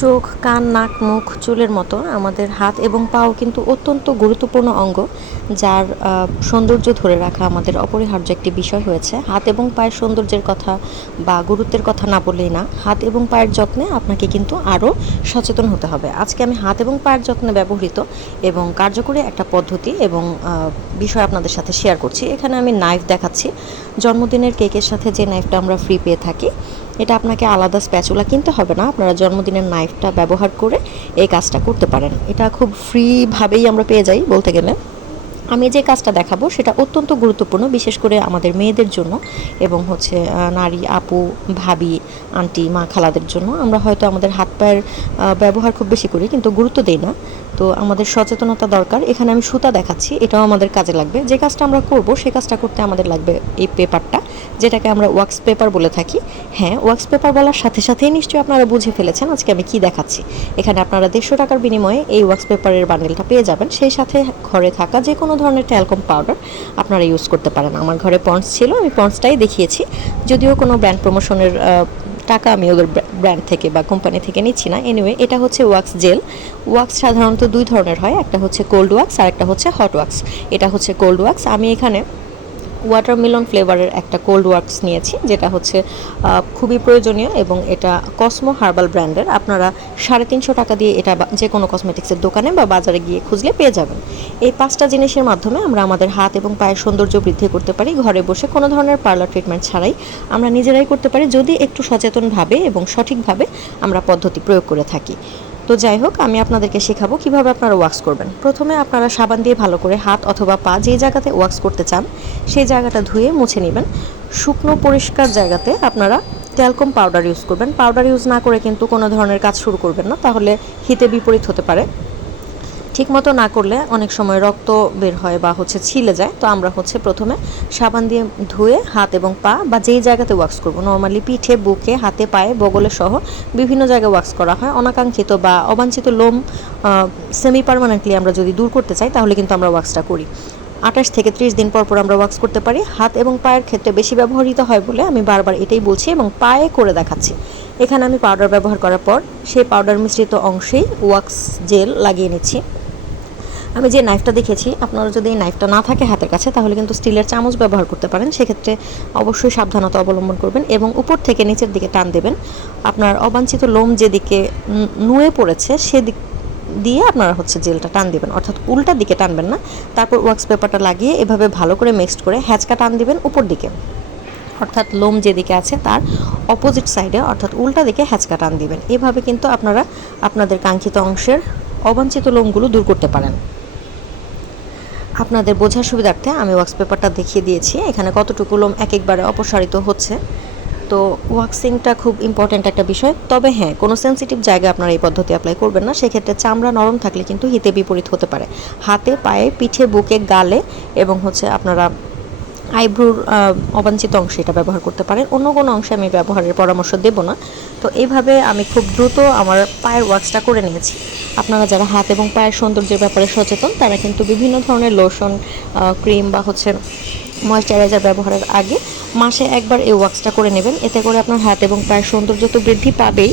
চোখ, কান, নাক, মুখ, চুলের মতো আমাদের হাত এবং পাও কিন্তু অত্যন্ত গুরুত্বপূর্ণ অঙ্গ, যার সৌন্দর্য ধরে রাখা আমাদের অপরিহার্য একটি বিষয় হয়েছে। হাত এবং পায়ের সৌন্দর্যের কথা বা গুরুত্বের কথা না বললেই না। হাত এবং পায়ের যত্নে আপনাকে কিন্তু আরও সচেতন হতে হবে। আজকে আমি হাত এবং পায়ের যত্নে ব্যবহৃত এবং কার্যকরী একটা পদ্ধতি এবং বিষয় আপনাদের সাথে শেয়ার করছি। এখানে আমি নাইফ দেখাচ্ছি। জন্মদিনের কেকের সাথে যে নাইফটা আমরা ফ্রি পেয়ে থাকি, এটা আপনাকে আলাদা স্প্যাচুলা কিনতে হবে না। আপনারা জন্মদিনের নাইফটা ব্যবহার করে এই কাজটা করতে পারেন। এটা খুব ফ্রিভাবেই আমরা পেয়ে যাই বলতে গেলে। আমি যে কাজটা দেখাবো সেটা অত্যন্ত গুরুত্বপূর্ণ, বিশেষ করে আমাদের মেয়েদের জন্য এবং হচ্ছে নারী, আপু, ভাবি, আন্টি, মা, খালাদের জন্য। আমরা হয়তো আমাদের হাত পায়ের ব্যবহার খুব বেশি করি কিন্তু গুরুত্ব দিই না। তো আমাদের সচেতনতা দরকার। এখানে আমি সুতা দেখাচ্ছি, এটাও আমাদের কাজে লাগবে। যে কাজটা আমরা করব সেই কাজটা করতে আমাদের লাগবে এই পেপারটা, যেটাকে আমরা ওয়াক্স পেপার বলে থাকি। হ্যাঁ, ওয়াক্স পেপার বলার সাথে সাথেই নিশ্চয়ই আপনারা বুঝে ফেলেছেন আজকে আমি কি দেখাচ্ছি। এখানে আপনারা 150 টাকার বিনিময়ে এই ওয়াক্স পেপারের বান্ডেলটা পেয়ে যাবেন। সেই সাথে ঘরে থাকা যে কোনো ধরনের ট্যালকম পাউডার আপনারা ইউজ করতে পারেন। আমার ঘরে পন্ডস ছিল, আমি পন্ডসটাই দেখিয়েছি। যদিও কোনো ব্র্যান্ড প্রমোশনের টাকা আমি ওদের ব্র্যান্ড থেকে বা কোম্পানি থেকে নিচ্ছি না। এনিওয়ে, এটা হচ্ছে ওয়াক্স জেল। ওয়াক্স সাধারণত 2 ধরনের হয়, একটা হচ্ছে কোল্ড ওয়াক্স আর একটা হচ্ছে হট ওয়াক্স। এটা হচ্ছে কোল্ড ওয়াক্স। আমি এখানে ওয়াটারমেলন ফ্লেভারের একটা কোল্ড ওয়াক্স নিয়েছি, যেটা হচ্ছে খুবই প্রয়োজনীয় এবং এটা কসমো হার্বাল ব্র্যান্ডের। আপনারা 350 টাকা দিয়ে এটা যে কোনো কসমেটিক্সের দোকানে বা বাজারে গিয়ে খুঁজলে পেয়ে যাবেন। এই 5টা জিনিসের মাধ্যমে আমরা আমাদের হাত এবং পায়ের সৌন্দর্য বৃদ্ধি করতে পারি ঘরে বসে, কোনো ধরনের পার্লার ট্রিটমেন্ট ছাড়াই আমরা নিজেরাই করতে পারি, যদি একটু সচেতনভাবে এবং সঠিকভাবে আমরা পদ্ধতি প্রয়োগ করে থাকি। তো যাই হোক, আমি আপনাদেরকে শেখাবো কীভাবে আপনারা ওয়াক্স করবেন। প্রথমে আপনারা সাবান দিয়ে ভালো করে হাত অথবা পা যে জায়গাতে ওয়াক্স করতে চান সেই জায়গাটা ধুয়ে মুছে নেবেন। শুকনো পরিষ্কার জায়গাতে আপনারা ট্যালকম পাউডার ইউজ করবেন। পাউডার ইউজ না করে কিন্তু কোনো ধরনের কাজ শুরু করবেন না, তাহলে হিতে বিপরীত হতে পারে। ঠিকমতো না করলে অনেক সময় রক্ত বের হয় বা হচ্ছে ছিলে যায়। তো আমরা হচ্ছে প্রথমে সাবান দিয়ে ধুয়ে হাত এবং পা বা যেই জায়গাতে ওয়াক্স করব, নর্মালি পিঠে, বুকে, হাতে, পায়ে, বগলে সহ বিভিন্ন জায়গায় ওয়াক্স করা হয়। অনাকাঙ্ক্ষিত বা অবাঞ্ছিত লোম সেমি পার্মানেন্টলি আমরা যদি দূর করতে চাই তাহলে কিন্তু আমরা ওয়াক্সটা করি। 28 থেকে 30 দিন পর পর আমরা ওয়াক্স করতে পারি। হাত এবং পায়ের ক্ষেত্রে বেশি ব্যবহৃত হয় বলে আমি বারবার এটাই বলছি এবং পায়ে করে দেখাচ্ছি। এখানে আমি পাউডার ব্যবহার করার পর সেই পাউডার মিশ্রিত অংশেই ওয়াক্স জেল লাগিয়ে নিচ্ছি। আমি যে নাইফটা দেখেছি, আপনারা যদি এই নাইফটা না থাকে হাতের কাছে তাহলে কিন্তু স্টিলের চামচ ব্যবহার করতে পারেন। সেক্ষেত্রে অবশ্যই সাবধানতা অবলম্বন করবেন এবং উপর থেকে নিচের দিকে টান দেবেন। আপনার অবাঞ্ছিত লোম যেদিকে নুয়ে পড়েছে সেদিক দিয়ে আপনারা হচ্ছে জেলটা টান দিবেন, অর্থাৎ উল্টা দিকে টানবেন না। তারপর ওয়াক্স পেপারটা লাগিয়ে এভাবে ভালো করে মিক্সড করে হ্যাঁচকা টান দিবেন উপর দিকে, অর্থাৎ লোম যেদিকে আছে তার অপোজিট সাইডে অর্থাৎ উল্টা দিকে হ্যাঁচকা টান দিবেন। এভাবে কিন্তু আপনারা আপনাদের কাঙ্ক্ষিত অংশের অবাঞ্ছিত লোমগুলো দূর করতে পারেন। আপনাদের বোঝার সুবিধার্থে আমি ওয়াক্স পেপারটা দেখিয়ে দিয়েছি এখানে কতটুকু লোম একবারে অপসারিত হচ্ছে। তো ওয়াক্সিংটা খুব ইম্পর্ট্যান্ট একটা বিষয়। তবে হ্যাঁ, কোনো সেন্সিটিভ জায়গায় আপনারা এই পদ্ধতি অ্যাপ্লাই করবেন না। সেক্ষেত্রে চামড়া নরম থাকলে কিন্তু হিতে বিপরীত হতে পারে। হাতে, পায়ে, পিঠে, বুকে, গালে এবং হচ্ছে আপনারা আইব্রোর অবাঞ্ছিত অংশে এটা ব্যবহার করতে পারেন। অন্য কোনো অংশে আমি ব্যবহারের পরামর্শ দেব না। তো এইভাবে আমি খুব দ্রুত আমার পায়ের ওয়াক্সটা করে নিয়েছি। আপনারা যারা হাত এবং পায়ের সৌন্দর্যের ব্যাপারে সচেতন তারা কিন্তু বিভিন্ন ধরনের লোশন, ক্রিম বা হচ্ছে ময়েশ্চারাইজার ব্যবহারের আগে মাসে একবার এই ওয়াক্সটা করে নেবেন। এতে করে আপনার হাত এবং পায়ের সৌন্দর্য তো বৃদ্ধি পাবেই,